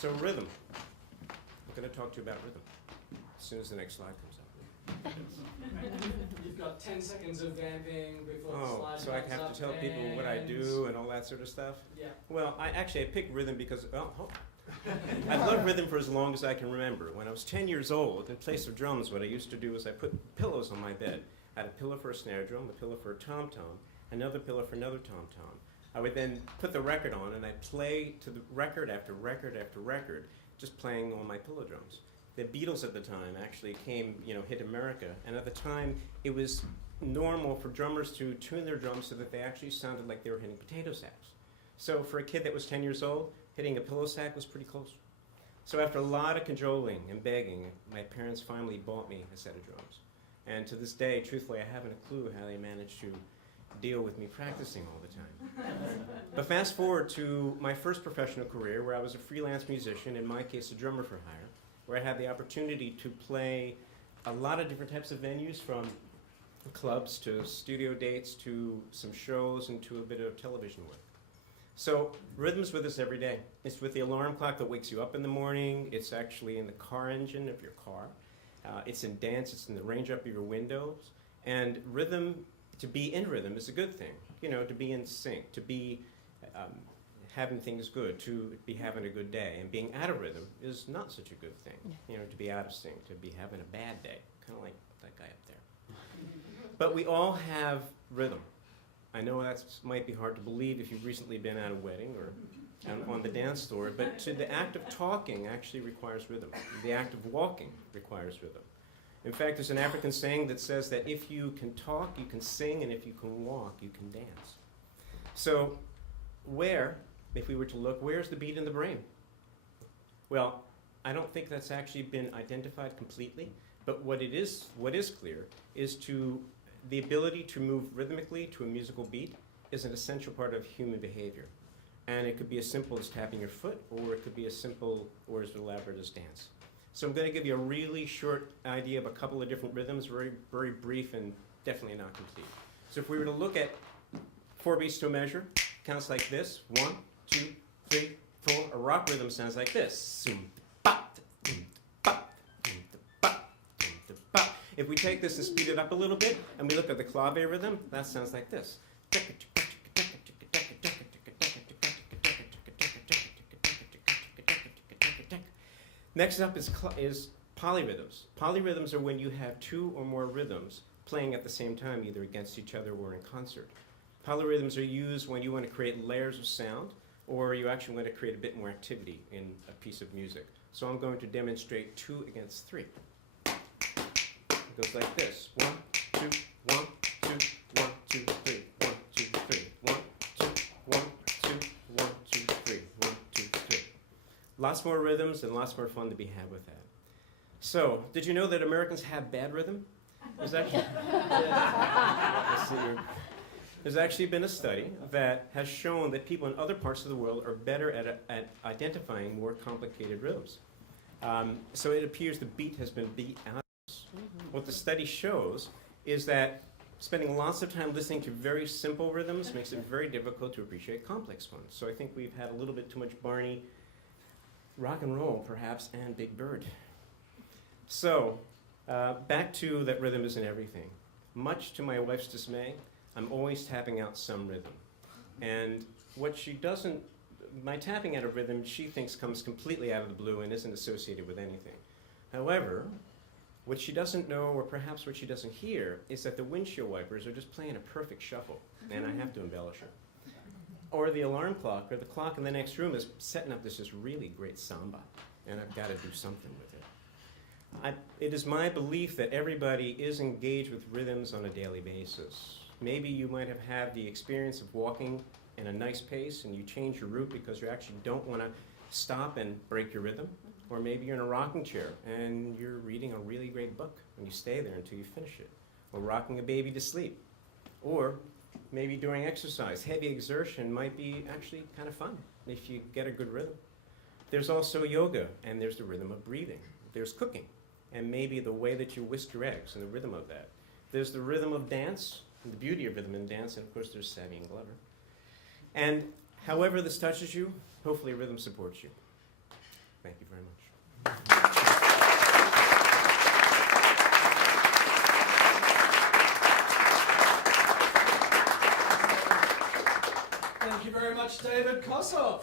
So rhythm. I'm going to talk to you about rhythm as soon as the next slide comes up. You've got 10 seconds of vamping before the Oh, slide so I comes have up to tell people what I do and all that sort of stuff? Yeah. Well, I picked rhythm because, I've loved rhythm for as long as I can remember. When I was 10 years old, in place of drums, what I used to do is I put pillows on my bed. I had a pillow for a snare drum, a pillow for a tom-tom, another pillow for another tom-tom. I would then put the record on and I'd play to the record after record after record, just playing on my pillow drums. The Beatles at the time actually came, hit America, and at the time it was normal for drummers to tune their drums so that they actually sounded like they were hitting potato sacks. So for a kid that was 10 years old, hitting a pillow sack was pretty close. So after a lot of cajoling and begging, my parents finally bought me a set of drums. And to this day, truthfully, I haven't a clue how they managed to deal with me practicing all the time. But fast forward to my first professional career, where I was a freelance musician, in my case a drummer for hire, where I had the opportunity to play a lot of different types of venues, from clubs to studio dates to some shows and to a bit of television work. So rhythm's with us every day. It's with the alarm clock that wakes you up in the morning. It's actually in the car engine of your car. It's in dance. It's in the range up of your windows. And rhythm, to be in rhythm is a good thing. To be in sync, to be having things good, to be having a good day. And being out of rhythm is not such a good thing. To be out of sync, to be having a bad day, kind of like that guy up there. But we all have rhythm. I know that might be hard to believe if you've recently been at a wedding or on the dance floor, but the act of talking actually requires rhythm. The act of walking requires rhythm. In fact, there's an African saying that says that if you can talk, you can sing, and if you can walk, you can dance. So if we were to look, where's the beat in the brain? Well, I don't think that's actually been identified completely, but what is clear is the ability to move rhythmically to a musical beat is an essential part of human behavior. And it could be as simple as tapping your foot, or it could be as simple or as elaborate as dance. So I'm going to give you a really short idea of a couple of different rhythms, very, very brief and definitely not complete. So if we were to look at 4 beats to a measure, counts like this: 1, 2, 3, 4. A rock rhythm sounds like this. If we take this and speed it up a little bit, and we look at the clave rhythm, that sounds like this. Next up is polyrhythms. Polyrhythms are when you have 2 or more rhythms playing at the same time, either against each other or in concert. Polyrhythms are used when you want to create layers of sound, or you actually want to create a bit more activity in a piece of music. So I'm going to demonstrate 2 against 3. It goes like this: 1, 2, 1, 2, 1, 2, 3, 1, 2, 3, 1, 2, 1, 2, 1, 2, 3, 1, 2, 3. Lots more rhythms and lots more fun to be had with that. So, did you know that Americans have bad rhythm? There's actually been a study that has shown that people in other parts of the world are better at identifying more complicated rhythms. So it appears the beat has been beat out. What the study shows is that spending lots of time listening to very simple rhythms makes it very difficult to appreciate complex ones. So I think we've had a little bit too much Barney, rock and roll perhaps, and Big Bird. So back to that rhythm isn't everything. Much to my wife's dismay, I'm always tapping out some rhythm. And what she doesn't, my tapping out of rhythm, she thinks comes completely out of the blue and isn't associated with anything. However, what she doesn't know, or perhaps what she doesn't hear, is that the windshield wipers are just playing a perfect shuffle, and I have to embellish her. Or the alarm clock, or the clock in the next room is setting up this really great samba, and I've got to do something with it. It is my belief that everybody is engaged with rhythms on a daily basis. Maybe you might have had the experience of walking in a nice pace, and you change your route because you actually don't want to stop and break your rhythm. Or maybe you're in a rocking chair and you're reading a really great book and you stay there until you finish it. Or rocking a baby to sleep. Or maybe during exercise. Heavy exertion might be actually kind of fun if you get a good rhythm. There's also yoga, and there's the rhythm of breathing. There's cooking, and maybe the way that you whisk your eggs and the rhythm of that. There's the rhythm of dance, and the beauty of rhythm in dance, and of course there's Savvy and Glover. And however this touches you, hopefully rhythm supports you. Thank you very much. Thank you very much, David Kossoff.